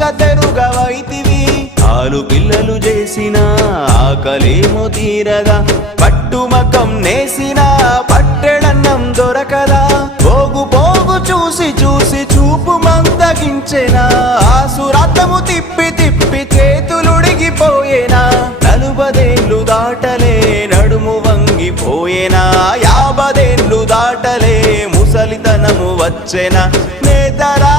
సంగతెరుగవైతివి ఆలు పిల్లలు చేసిన ఆకలేమో తీరదా పట్టుమకం నేసిన పట్టెడన్నం దొరకదా పోగు పోగు చూసి చూసి చూపు మందగించెనా ఆసురథము తిప్పి తిప్పి చేతులుడిగిపోయేనా 40 ఏళ్ళు దాటలే నడుము వంగిపోయేనా 50 ఏళ్ళు దాటలే ముసలితనము వచ్చెనా నేతరా